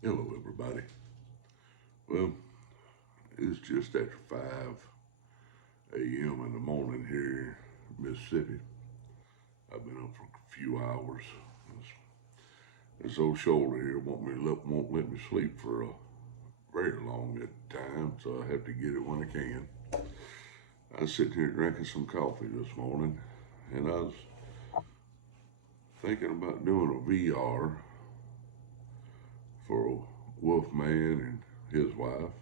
Hello, everybody. Well, it's just after 5 a.m. in the morning here in Mississippi. I've been up for a few hours. This old shoulder here won't let me sleep for a very long time, so I have to get it when I can. I was sitting here drinking some coffee this morning, and I was thinking about doing a VR for Wolfman and his wife,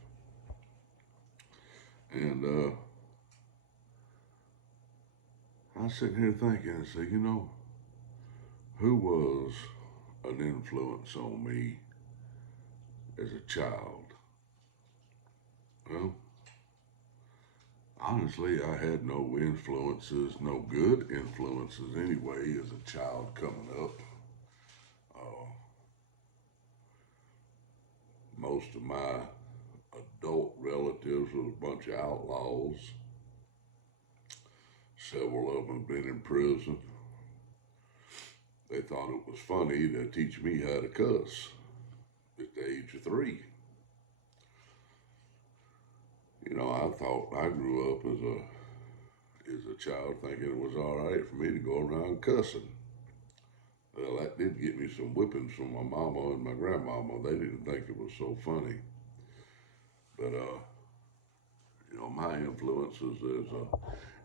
and I was sitting here thinking, I said, who was an influence on me as a child? Well, honestly, I had no influences, no good influences anyway, as a child coming up. Uh, most of my adult relatives were a bunch of outlaws. Several of them had been in prison. They thought it was funny to teach me how to cuss at the age of 3. I thought I grew up as a child thinking it was all right for me to go around cussing. Well, that did get me some whippings from my mama and my grandmama. They didn't think it was so funny. But my influences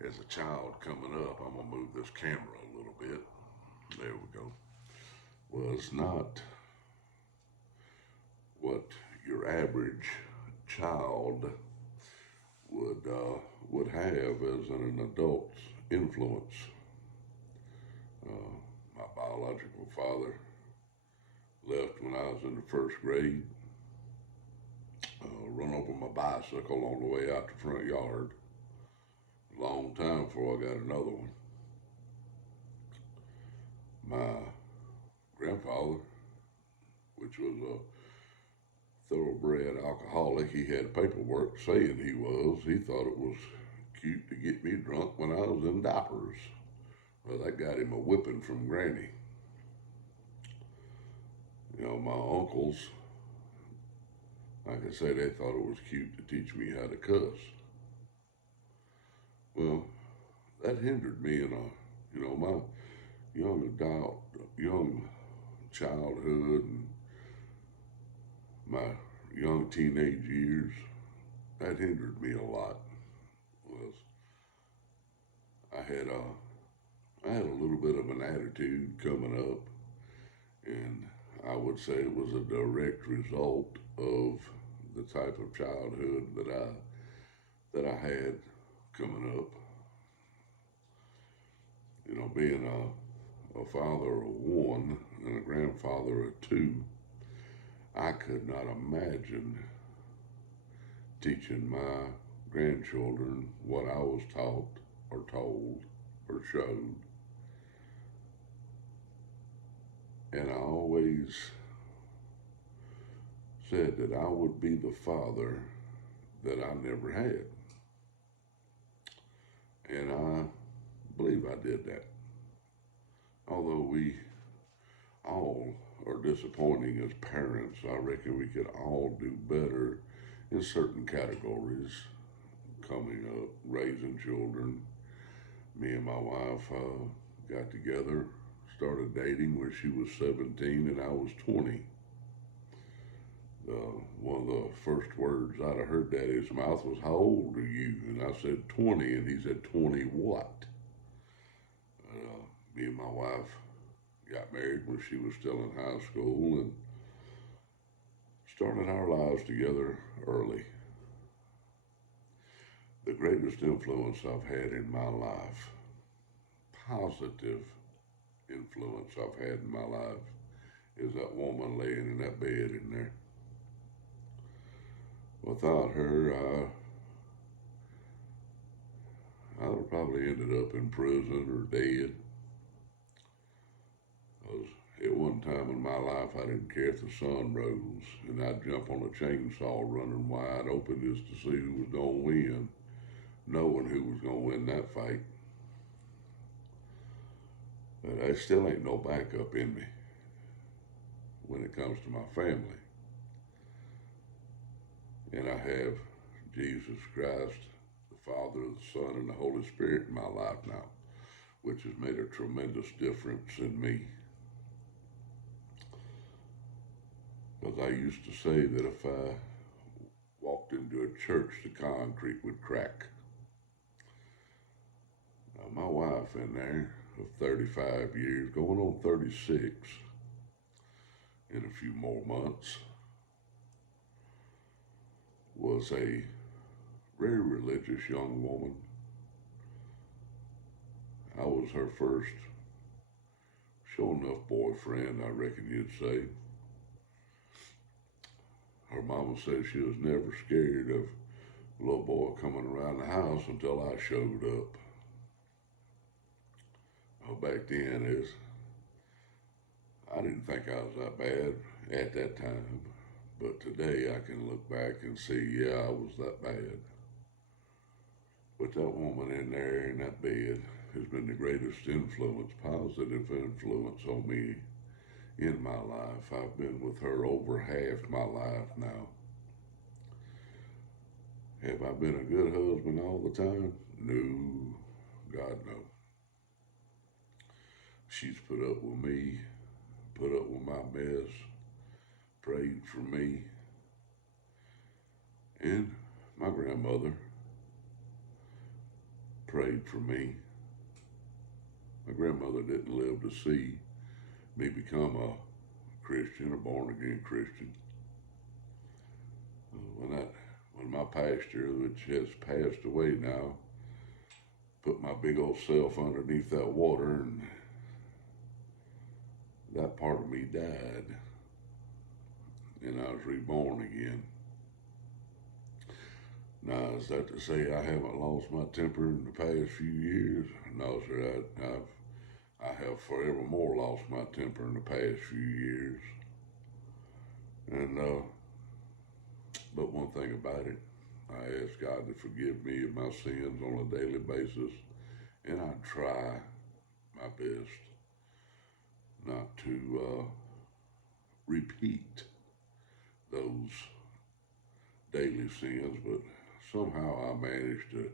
as a child coming up, I'm gonna move this camera a little bit. There we go. Was not what your average child would have as an adult's influence. My biological father left when I was in the first grade. Run over my bicycle on the way out the front yard. A long time before I got another one. My grandfather, which was a thoroughbred alcoholic, he had paperwork saying he was. He thought it was cute to get me drunk when I was in diapers. Well, that got him a whipping from Granny. My uncles, like I say, they thought it was cute to teach me how to cuss. Well, that hindered me in my young childhood and my young teenage years. That hindered me a lot. Was I had a little bit of an attitude coming up, and I would say it was a direct result of the type of childhood that I had coming up. Being a father of one and a grandfather of two, I could not imagine teaching my grandchildren what I was taught or told or showed. And I always said that I would be the father that I never had. And I believe I did that. Although we all are disappointing as parents, I reckon we could all do better in certain categories coming up, raising children. Me and my wife got together, started dating when she was 17 and I was 20. One of the first words I'd have heard Daddy's mouth was, "How old are you?" And I said, 20. And he said, 20 what? Me and my wife got married when she was still in high school and started our lives together early. The greatest influence I've had in my life, positive influence I've had in my life, is that woman laying in that bed in there. Without her, I'd have probably ended up in prison or dead. 'Cause at one time in my life, I didn't care if the sun rose, and I'd jump on a chainsaw running wide open just to see who was going to win, knowing who was going to win that fight. But there still ain't no backup in me when it comes to my family. And I have Jesus Christ, the Father, the Son, and the Holy Spirit in my life now, which has made a tremendous difference in me. Because I used to say that if I walked into a church, the concrete would crack. Now, my wife in there of 35 years, going on 36 in a few more months, was a very religious young woman. I was her first sure enough boyfriend, I reckon you'd say. Her mama said she was never scared of a little boy coming around the house until I showed up. Well, back then, I didn't think I was that bad at that time, but today I can look back and see, yeah, I was that bad. But that woman in there in that bed has been the greatest influence, positive influence on me in my life. I've been with her over half my life now. Have I been a good husband all the time? No, God no. She's put up with me, put up with my mess, prayed for me, and my grandmother prayed for me. My grandmother didn't live to see me become a Christian, a born again Christian. When my pastor, which has passed away now, put my big old self underneath that water, and that part of me died, and I was reborn again. Now, is that to say I haven't lost my temper in the past few years? No, sir. I have forevermore lost my temper in the past few years. And but one thing about it, I ask God to forgive me of my sins on a daily basis, and I try my best not to repeat those daily sins, but somehow I manage to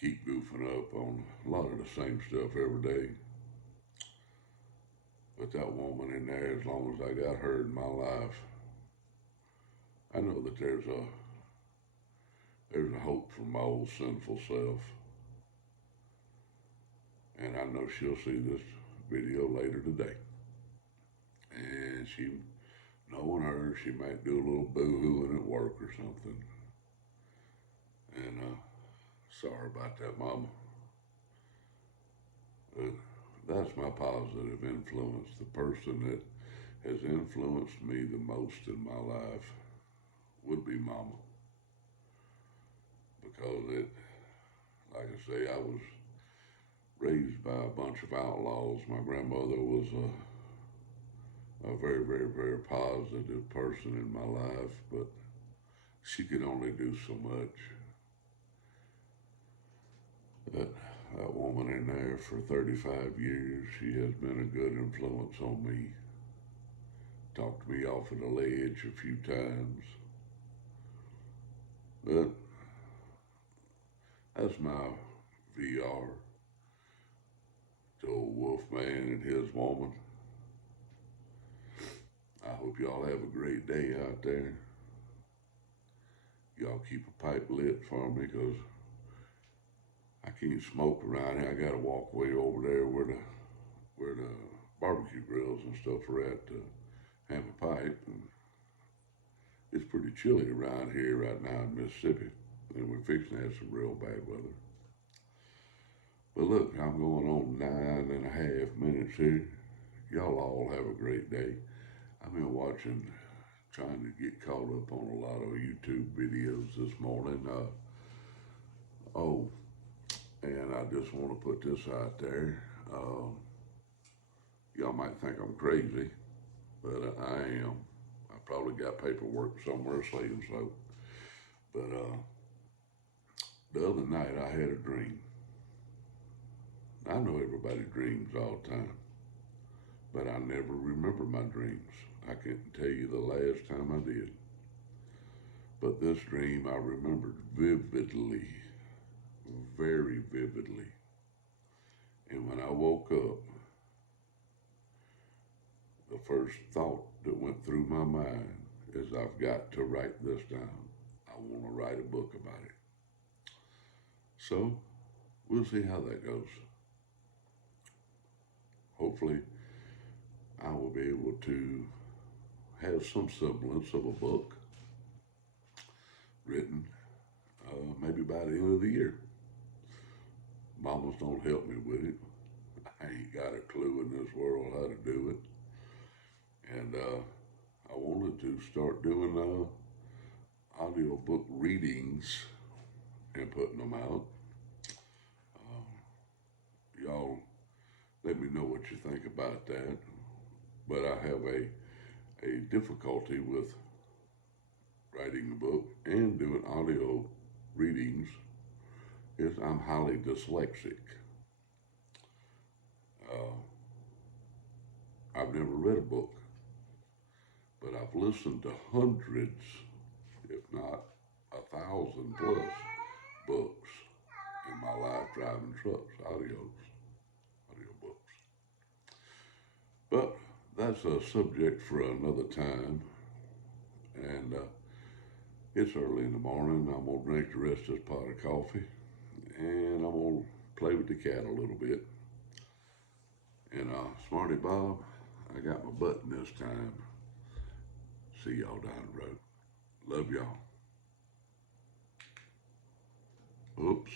keep goofing up on a lot of the same stuff every day. But that woman in there, as long as I got her in my life, I know that there's a hope for my old sinful self. And I know she'll see this video later today. And knowing her, she might do a little boo-hooing at work or something. And sorry about that, Mama. But that's my positive influence. The person that has influenced me the most in my life would be Mama. Because like I say, I was raised by a bunch of outlaws. My grandmother was a very, very, very positive person in my life, but she could only do so much. That woman in there for 35 years, she has been a good influence on me. Talked me off of the ledge a few times. But that's my VR to old Wolfman and his woman. I hope y'all have a great day out there. Y'all keep a pipe lit for me, because I can't smoke around here. I gotta walk way over there where the barbecue grills and stuff are at to have a pipe. And it's pretty chilly around here right now in Mississippi, and we're fixing to have some real bad weather. But look, I'm going on 9.5 minutes here. Y'all all have a great day. I've been trying to get caught up on a lot of YouTube videos this morning. And I just want to put this out there. Y'all might think I'm crazy, but I am. I probably got paperwork somewhere saying so. But the other night I had a dream. I know everybody dreams all the time, but I never remember my dreams. I couldn't tell you the last time I did. But this dream I remembered vividly, very vividly. And when I woke up, the first thought that went through my mind is I've got to write this down. I want to write a book about it. So we'll see how that goes. Hopefully, I will be able to have some semblance of a book written maybe by the end of the year. Mamas don't help me with it. I ain't got a clue in this world how to do it. And I wanted to start doing audiobook readings and putting them out. Y'all let me know what you think about that. But I have a difficulty with writing a book and doing audio readings is I'm highly dyslexic. Uh, I've never read a book, but I've listened to hundreds, if not 1,000 plus books in my life driving trucks, audiobooks. But that's a subject for another time. And it's early in the morning. I'm going to drink the rest of this pot of coffee. And I'm going to play with the cat a little bit. And Smarty Bob, I got my button this time. See y'all down the road. Love y'all. Oops.